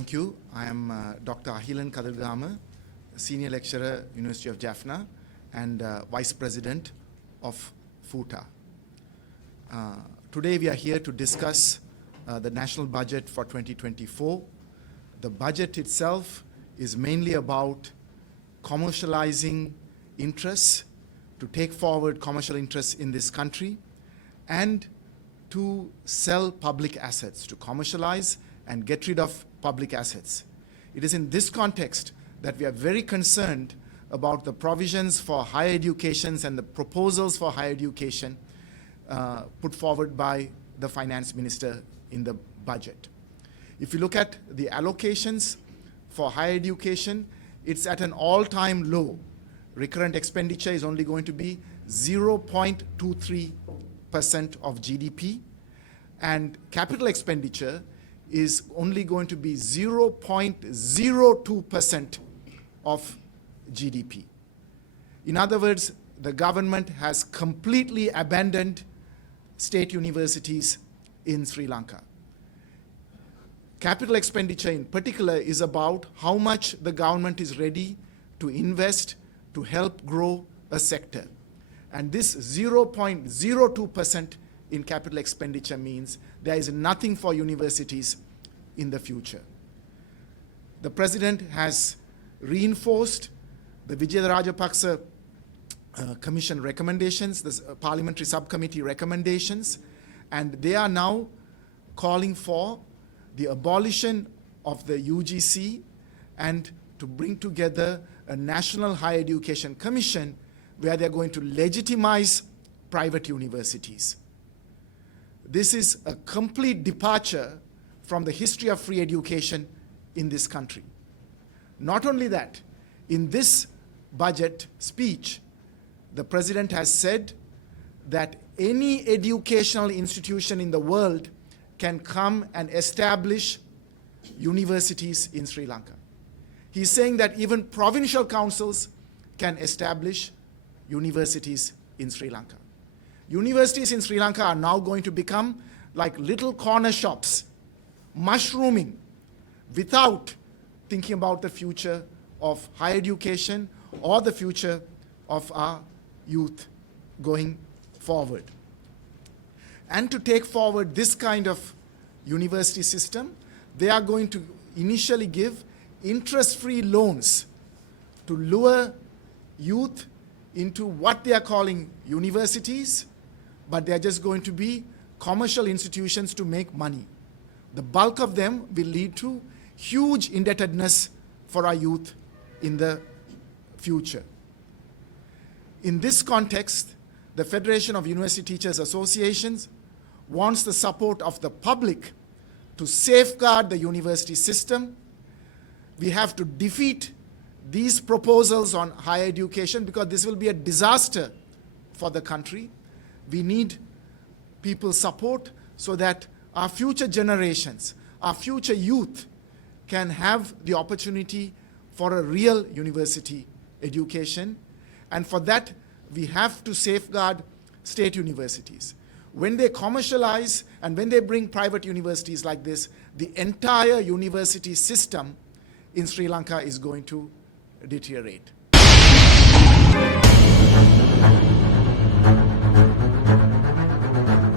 Thank you. I am Dr. Ahilan Kadalgama, Senior Lecturer, University of Jaffna, and Vice President of FUTA. Today we are here to discuss the national budget for 2024. The budget itself is mainly about commercializing interests, to take forward commercial interests in this country, and to sell public assets, to commercialize and get rid of public assets. It is in this context that we are very concerned about the provisions for higher education and the proposals for higher education put forward by the finance minister in the budget. If you look at the allocations for higher education, it's at an all-time low. Recurrent expenditure is only going to be 0.23% of GDP, and capital expenditure is only going to be 0.02% of GDP. In other words, the government has completely abandoned state universities in Sri Lanka. Capital expenditure in particular is about how much the government is ready to invest to help grow a sector. And this 0.02% in capital expenditure means there is nothing for universities in the future. The president has reinforced the Vijayada Rajapaksa Commission recommendations, the parliamentary subcommittee recommendations, and they are now calling for the abolition of the UGC and to bring together a National Higher Education Commission where they're going to legitimize private universities. This is a complete departure from the history of free education in this country. Not only that, in this budget speech, the president has said that any educational institution in the world can come and establish universities in Sri Lanka. He's saying that even provincial councils can establish universities in Sri Lanka. Universities in Sri Lanka are now going to become like little corner shops, mushrooming, without thinking about the future of higher education or the future of our youth going forward. And to take forward this kind of university system, they are going to initially give interest-free loans to lure youth into what they are calling universities, but they are just going to be commercial institutions to make money. The bulk of them will lead to huge indebtedness for our youth in the future. In this context, the Federation of University Teachers Associations wants the support of the public to safeguard the university system. We have to defeat these proposals on higher education because this will be a disaster for the country. We need people's support so that our future generations, our future youth can have the opportunity for a real university education. And for that, we have to safeguard state universities. When they commercialize and when they bring private universities like this, the entire university system in Sri Lanka is going to deteriorate.